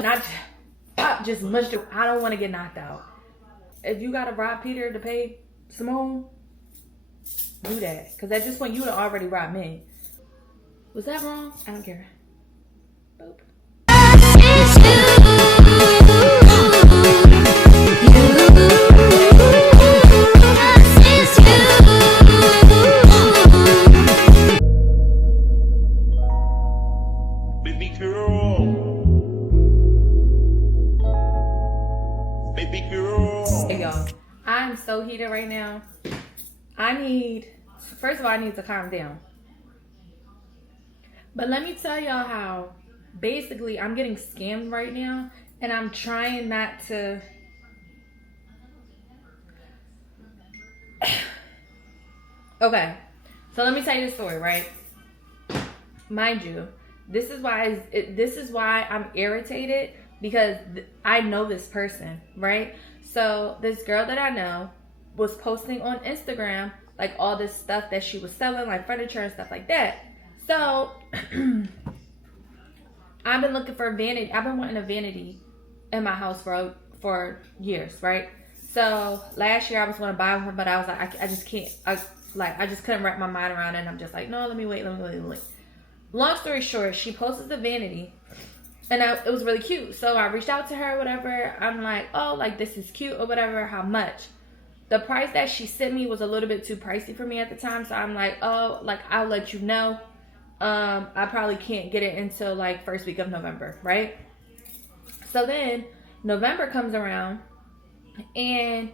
So not just mushed it. I don't want to get knocked out. If you gotta rob Peter to pay Simone, do that. Because at this point, you would have already robbed me. Was that wrong? I don't care. Boop. Baby girl. Baby girl. Hey y'all, I'm so heated right now. First of all, I need to calm down. But let me tell y'all how basically I'm getting scammed right now, and I'm trying not to. Okay, so let me tell you the story, right? Mind you, this is why I'm irritated, because I know this person, right? So this girl that I know was posting on Instagram like all this stuff that she was selling, like furniture and stuff like that. So I've been looking for a vanity. I've been wanting a vanity in my house for years, right? So last year I was going to buy one, but I was like, I just can't. I just couldn't wrap my mind around it. And I'm just like, no, let me wait. Long story short, she posted the vanity, and it was really cute. So I reached out to her, whatever. I'm like, oh, like this is cute or whatever. How much? The price that she sent me was a little bit too pricey for me at the time. So I'm like, oh, like I'll let you know. I probably can't get it until like first week of November, right? So then November comes around, and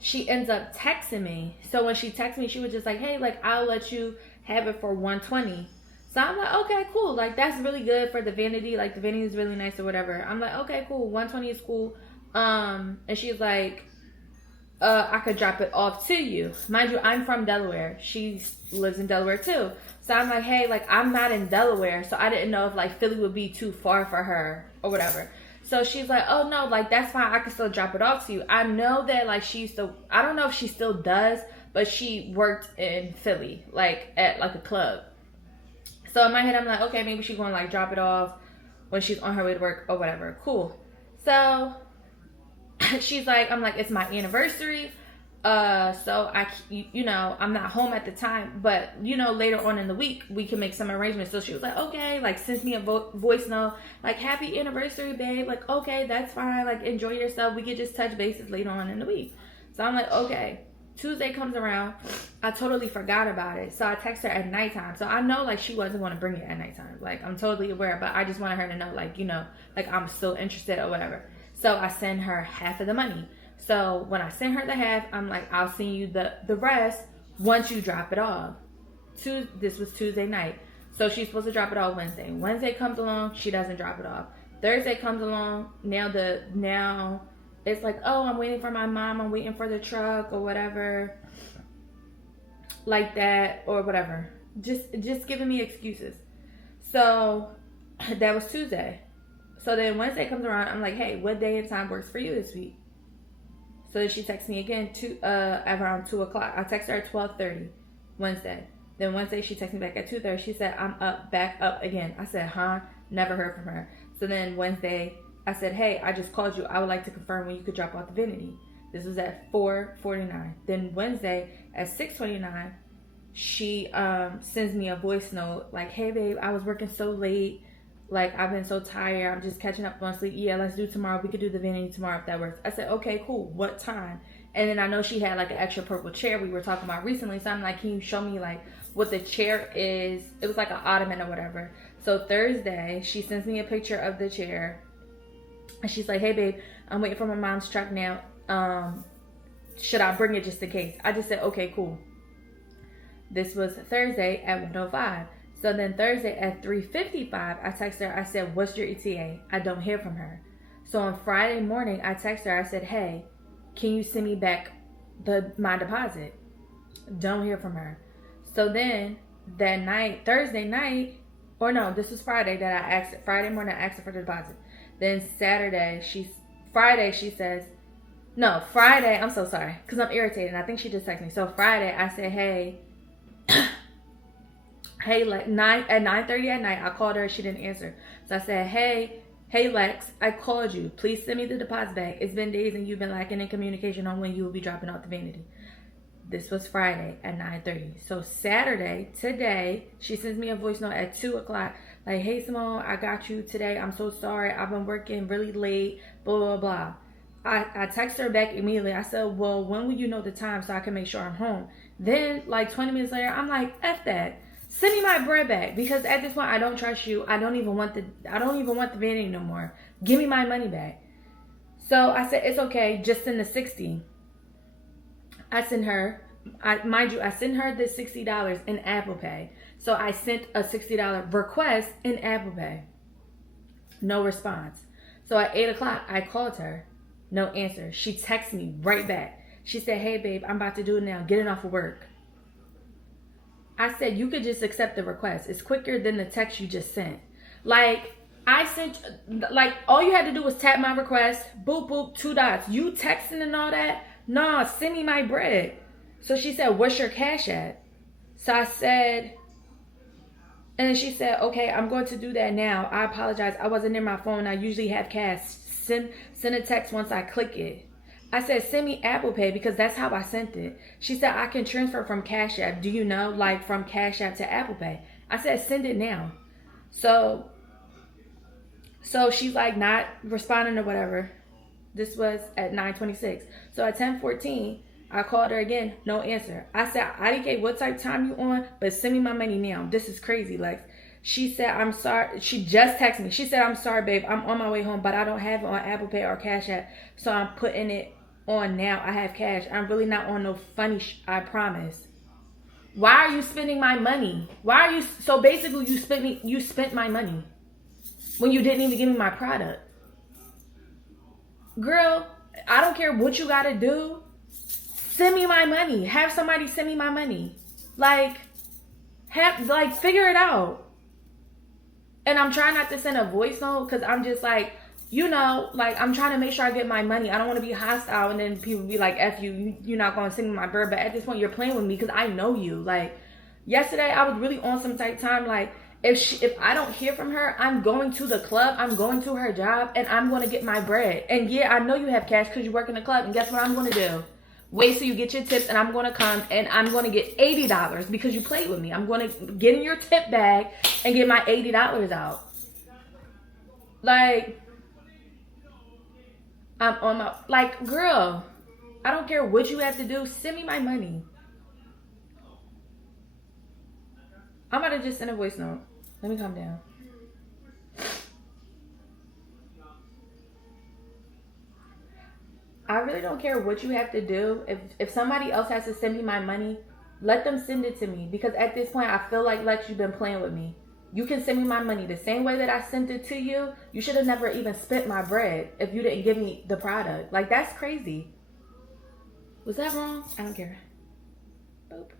she ends up texting me. So when she texted me, she was just like, hey, like I'll let you have it for $120. So I'm like, okay, cool. Like that's really good for the vanity. Like the vanity is really nice or whatever. I'm like, okay, cool. 120 is cool. And she's like, I could drop it off to you. Mind you, I'm from Delaware. She lives in Delaware too. So I'm like, hey, like I'm not in Delaware, so I didn't know if like Philly would be too far for her or whatever. So she's like, oh no, like that's fine. I can still drop it off to you. I know that like she used to, I don't know if she still does, but she worked in Philly, like at like a club. So in my head, I'm like, okay, maybe she's gonna like drop it off when she's on her way to work or whatever. Cool. So she's like, I'm like, it's my anniversary. So I'm not home at the time, but later on in the week we can make some arrangements. So she was like, okay, like sends me a voice note, like happy anniversary, babe. Like, okay, that's fine. Like enjoy yourself. We could just touch bases later on in the week. So I'm like, okay. Tuesday comes around. I totally forgot about it. So I text her at nighttime. So I know like she wasn't going to bring it at nighttime. Like I'm totally aware, but I just wanted her to know like, like I'm still interested or whatever. So I send her half of the money. So when I send her the half, I'm like, I'll send you the rest once you drop it off. This was Tuesday night. So she's supposed to drop it off Wednesday. Wednesday comes along, she doesn't drop it off. Thursday comes along, now it's like, oh, I'm waiting for my mom, I'm waiting for the truck or whatever. Like that or whatever. Just giving me excuses. So that was Tuesday. So then Wednesday comes around, I'm like, hey, what day and time works for you this week? So then she texts me again around 2 o'clock. I text her at 12:30 Wednesday. Then Wednesday she texts me back at 2:30. She said, I'm back up again. I said, huh? Never heard from her. So then Wednesday, I said, hey, I just called you. I would like to confirm when you could drop off the vanity. This was at 4:49. Then Wednesday at 6:29, she sends me a voice note like, hey, babe, I was working so late. Like, I've been so tired. I'm just catching up on sleep. Yeah, let's do tomorrow. We could do the vanity tomorrow if that works. I said, okay, cool. What time? And then I know she had like an extra purple chair we were talking about recently. So I'm like, can you show me like what the chair is? It was like an ottoman or whatever. So Thursday, she sends me a picture of the chair. And she's like, hey, babe, I'm waiting for my mom's truck now. Should I bring it just in case? I just said, okay, cool. This was Thursday at 1:05. So then Thursday at 3:55, I text her. I said, what's your ETA? I don't hear from her. So on Friday morning, I text her. I said, hey, can you send me back my deposit? Don't hear from her. So then that night, Thursday night, or no, this was Friday that I asked. Friday morning, I asked her for the deposit. Then Friday, she says, no, Friday, I'm so sorry, because I'm irritated. I think she just texted me. So Friday, I said, hey, like at 9:30 at night, I called her. She didn't answer. So I said, hey, Hey Lex, I called you. Please send me the deposit back. It's been days and you've been lacking in communication on when you will be dropping off the vanity. This was Friday at 9:30. So Saturday, today, she sends me a voice note at 2 o'clock. Like, hey Simone, I got you today. I'm so sorry. I've been working really late, blah, blah, blah. I text her back immediately. I said, well, when will you know the time so I can make sure I'm home? Then, like 20 minutes later, I'm like, F that. Send me my bread back, because at this point I don't trust you. I don't even want the vanity no more. Give me my money back. So I said, it's okay, just send the 60. I sent her, I sent her the $60 in Apple Pay. So I sent a $60 request in Apple Pay. No response. So at 8 o'clock, I called her. No answer. She texted me right back. She said, hey babe, I'm about to do it now. Getting off of work. I said, you could just accept the request. It's quicker than the text you just sent. Like, I sent, like, all you had to do was tap my request. Boop, boop, 2 dots. You texting and all that? Nah, send me my bread. So she said, what's your cash at? So I said, and then she said, okay, I'm going to do that now. I apologize. I wasn't near my phone. I usually have cash. Send a text once I click it. I said, send me Apple Pay, because that's how I sent it. She said, I can transfer from Cash App. Do you know? Like, from Cash App to Apple Pay. I said, send it now. So she's like not responding or whatever. This was at 9:26. So at 10:14, I called her again. No answer. I said, I didn't care what type of time you on, but send me my money now. This is crazy, Lex. She said, I'm sorry. She just texted me. She said, I'm sorry, babe. I'm on my way home, but I don't have it on Apple Pay or Cash App. So I'm putting it on now. I have cash. I'm really not on no funny I promise. Why are you spending my money? Why are you, so basically you spent my money when you didn't even give me my product. Girl, I don't care what you gotta do. Send me my money. Have somebody send me my money. Like, figure it out. And I'm trying not to send a voice note, because I'm just like, you know, like, I'm trying to make sure I get my money. I don't want to be hostile and then people be like, F you, you're not going to send me my bird. But at this point, you're playing with me because I know you. Like, yesterday, I was really on some type time. Like, if I don't hear from her, I'm going to the club. I'm going to her job and I'm going to get my bread. And yeah, I know you have cash because you work in the club. And guess what I'm going to do? Wait till you get your tips and I'm going to come and I'm going to get $80 because you played with me. I'm going to get in your tip bag and get my $80 out. Like, I'm on my, like, girl, I don't care what you have to do. Send me my money. I'm about to just send a voice note. Let me calm down. I really don't care what you have to do. If somebody else has to send me my money, let them send it to me. Because at this point, I feel like, Lex, you've been playing with me. You can send me my money the same way that I sent it to you. You should have never even spent my bread if you didn't give me the product. Like, that's crazy. Was that wrong? I don't care. Boop.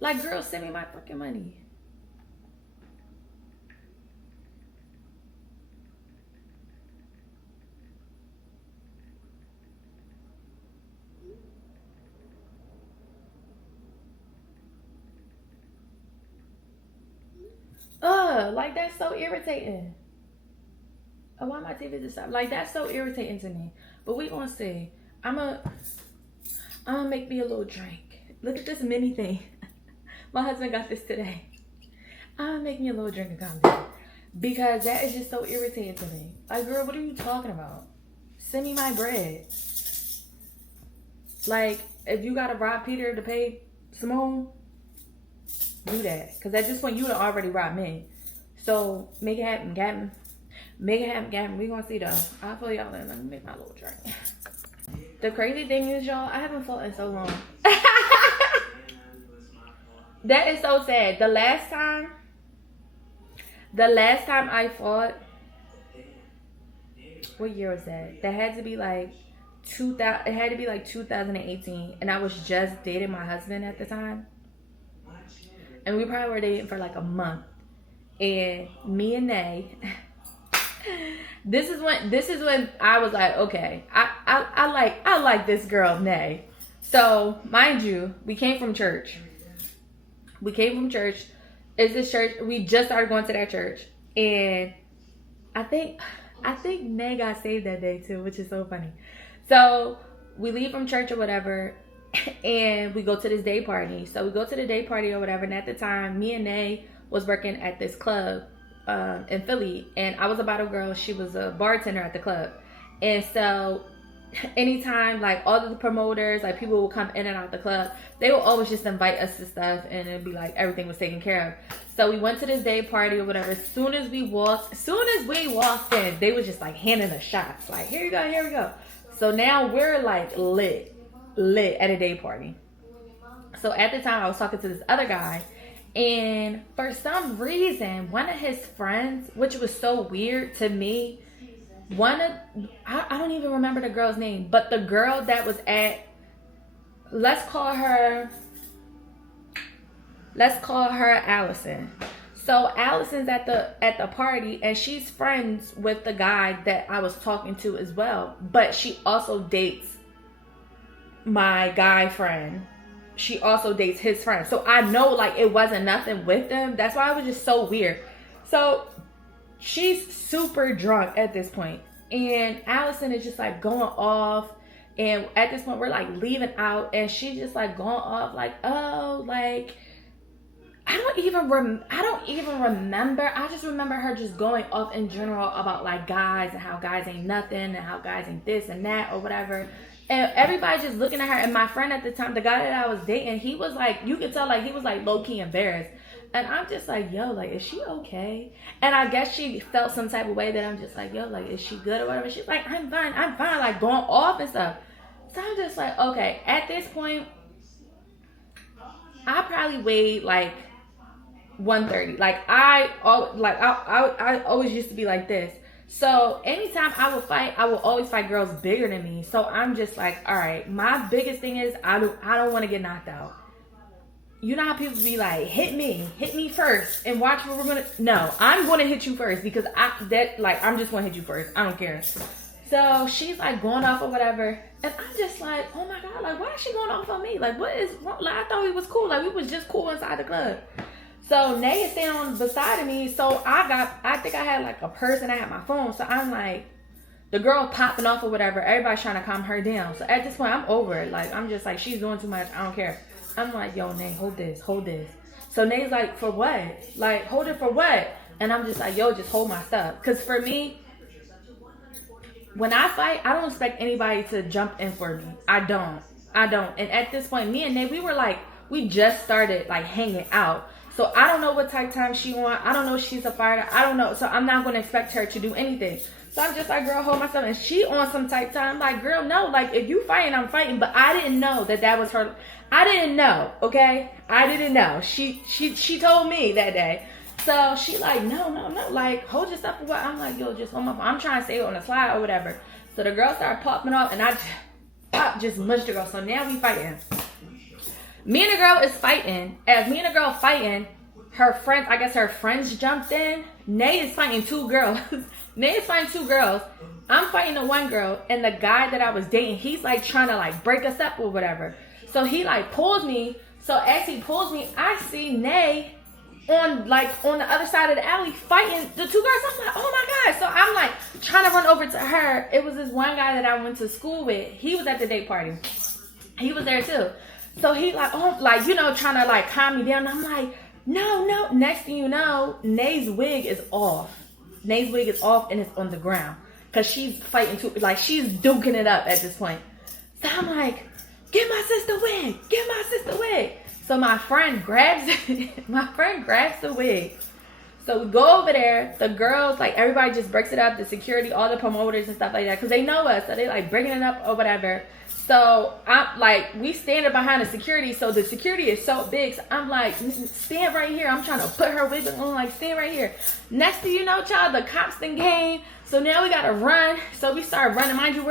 Like, girl, send me my fucking money. Like, that's so irritating. Oh, why my TV just stopped? Like, that's so irritating to me. But we gonna see. I'm gonna make me a little drink. Look at this mini thing. My husband got this today. I'm gonna make me a little drink and calm down. Because that is just so irritating to me. Like, girl, what are you talking about? Send me my bread. Like, if you gotta rob Peter to pay Simone, do that. Because at this point, you done already robbed me. So, make it happen, Gavin. Make it happen, Gavin. We gonna see, though. I'll fill y'all in. Let me make my little drink. The crazy thing is, y'all, I haven't fought in so long. That is so sad. The last time I fought, what year was that? That had to be like 2000. It had to be like 2018, and I was just dating my husband at the time, and we probably were dating for like a month. And me and Nay, this is when I was like, okay, I like this girl, Nay. So mind you, we came from church. It's this church. We just started going to that church, and I think Nay got saved that day too, which is so funny. So we leave from church or whatever, and we go to this day party. So we go to the day party or whatever, and at the time, me and Nay was working at this club in Philly, and I was a bottle girl. She was a bartender at the club, and so anytime like all of the promoters, like people would come in and out the club, they would always just invite us to stuff, and it'd be like everything was taken care of. So we went to this day party or whatever. As soon as we walked in, they was just like handing us shots. Like, here you go, here we go. So now we're like lit at a day party. So at the time I was talking to this other guy, and for some reason, one of his friends, which was so weird to me, I don't even remember the girl's name, but the girl that was at, let's call her Allison. So Allison's at the party, and she's friends with the guy that I was talking to as well, but she also dates my guy friend. She also dates his friend. So I know like it wasn't nothing with them. That's why it was just so weird. So she's super drunk at this point, and Allison is just like going off, and at this point we're like leaving out, and she's just like going off like, oh, like I don't even remember. I just remember her just going off in general about like guys and how guys ain't nothing and how guys ain't this and that or whatever. And everybody just looking at her. And my friend at the time, the guy that I was dating, he was like, you could tell like he was like low key embarrassed. And I'm just like, yo, like, is she okay? And I guess she felt some type of way that I'm just like, yo, like, is she good or whatever? She's like, I'm fine, like going off and stuff. So I'm just like, okay, at this point, I probably weighed like 130. Like I always used to be like this. So anytime I would fight, I would always fight girls bigger than me. So I'm just like, all right, my biggest thing is I don't want to get knocked out. You know how people be like, hit me first and watch what we're gonna. No, I'm gonna hit you first because I'm just gonna hit you first. I don't care. So she's like going off or whatever, and I'm just like, oh my god, like why is she going off on me? Like what is wrong? Like I thought we was cool. Like we was just cool inside the club. So Nay is standing on beside of me. So I think I had like a purse and I had my phone. So I'm like, the girl popping off or whatever. Everybody's trying to calm her down. So at this point, I'm over it. Like I'm just like, she's doing too much. I don't care. I'm like, yo, Nay, hold this. So Nay's like, for what? Like, hold it for what? And I'm just like, yo, just hold my stuff. Because for me, when I fight, I don't expect anybody to jump in for me. I don't. And at this point, me and Nay, we just started like hanging out. So I don't know what type of time she want. I don't know if she's a fighter. I don't know. So I'm not going to expect her to do anything. So I'm just like, girl, hold my stuff. And she on some type time. I'm like, girl, no. Like, if you fighting, I'm fighting. But I didn't know that was her. I didn't know, okay? I didn't know. She told me that day. So she like, no. Like, hold your stuff for what? I'm like, yo, just hold my phone. I'm trying to save it on the slide or whatever. So the girl started popping off. And I just mushed the girl. So now we fighting. Me and the girl is fighting. As me and the girl fighting, her friends jumped in. Nay is fighting two girls. I'm fighting the one girl, and the guy that I was dating, he's like trying to like break us up or whatever. So he like pulls me. So as he pulls me, I see Nay on the other side of the alley fighting the two girls. I'm like, oh my god. So I'm like trying to run over to her. It was this one guy that I went to school with. He was at the date party. He was there too. So he like, oh, like, you know, trying to like calm me down. I'm like, no. Next thing you know, Nay's wig is off. And it's on the ground. Because she's fighting too, like she's duking it up at this point. So I'm like, get my sister wig. So my friend grabs the wig. So we go over there. The girls, like everybody just breaks it up. The security, all the promoters and stuff like that. Because they know us. So they like breaking it up or whatever. So I'm like, we standing behind the security. So the security is so big. So I'm like, stand right here. I'm trying to put her wig on, like, stand right here. Next thing you know, child, the cops then came. So now we got to run. So we started running. Mind you,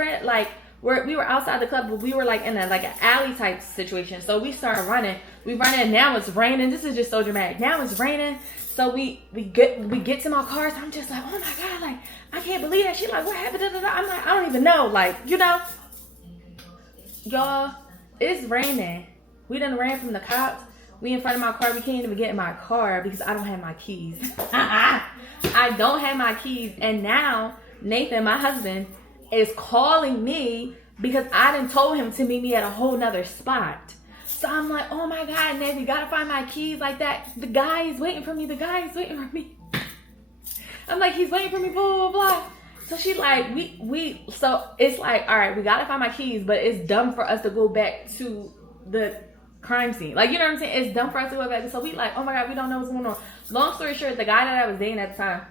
we were outside the club, but we were like in an alley type situation. So we started running. We running. Now it's raining. This is just so dramatic. Now it's raining. So we get to my cars. I'm just like, oh my God, like, I can't believe that. She's like, what happened? I'm like, I don't even know. Like, you know. Y'all, it's raining. We done ran from the cops. We in front of my car. We can't even get in my car because I don't have my keys. I don't have my keys. And now Nathan, my husband, is calling me because I done told him to meet me at a whole nother spot. So I'm like, oh my God, Nate, you gotta find my keys like that. The guy is waiting for me. The guy is waiting for me. I'm like, he's waiting for me, blah, blah, blah. So she like, so it's like, all right, we gotta find my keys, but it's dumb for us to go back to the crime scene. Like, you know what I'm saying? It's dumb for us to go back. So we like, oh my God, we don't know what's going on. Long story short, the guy that I was dating at the time,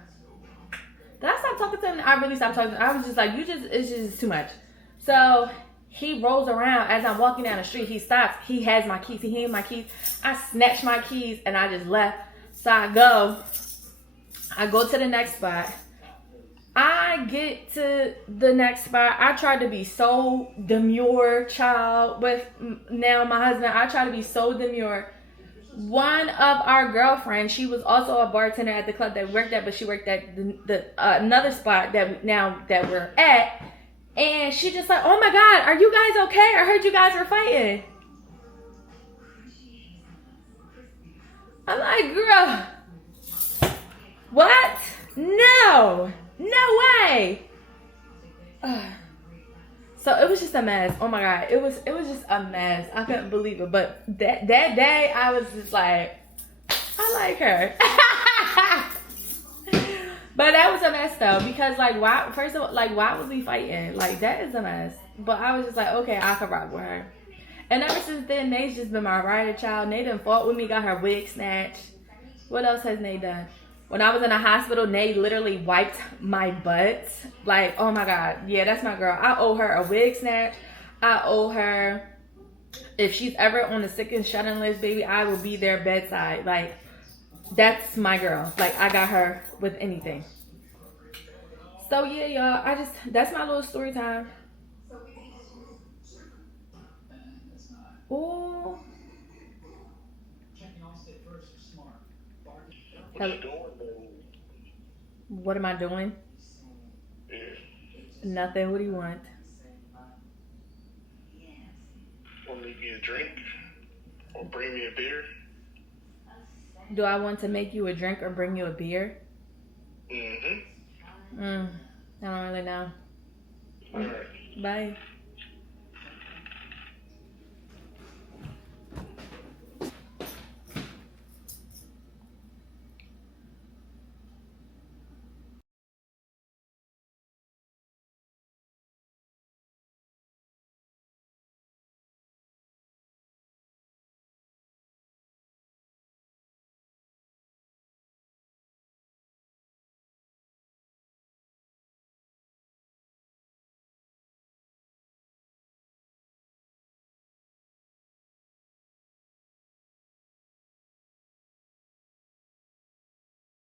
did I stop talking to him? I really stopped talking to him. I was just like, it's just too much. So he rolls around as I'm walking down the street. He stops. He has my keys. He hands my keys. I snatched my keys and I just left. So I go to the next spot. I get to the next spot. I tried to be so demure, child, with now my husband. I try to be so demure. One of our girlfriends, she was also a bartender at the club that we worked at, but she worked at the another spot that we're at. And she just like, oh my God, are you guys okay? I heard you guys were fighting. I'm like, girl, what? No way. So it was just a mess. Oh my God, it was just a mess. I couldn't believe it. But that day, I was just like, I like her. But that was a mess though, because like, why? First of all, like, why was we fighting? Like, that is a mess. But I was just like, okay, I can rock with her. And ever since then, Nate's just been my rider child. Nate done fought with me, got her wig snatched. What else has Nate done? When I was in the hospital, Nate literally wiped my butt. Like, oh my God. Yeah, that's my girl. I owe her a wig snatch. I owe her, if she's ever on the sick and shut-in list, baby, I will be there bedside. Like, that's my girl. Like, I got her with anything. So, yeah, y'all. That's my little story time. Ooh. What am I doing? Yeah. Nothing. What do you want? Want me to get a drink? Or bring me a beer? Do I want to make you a drink or bring you a beer? Mm-hmm. I don't really know. All right. Bye.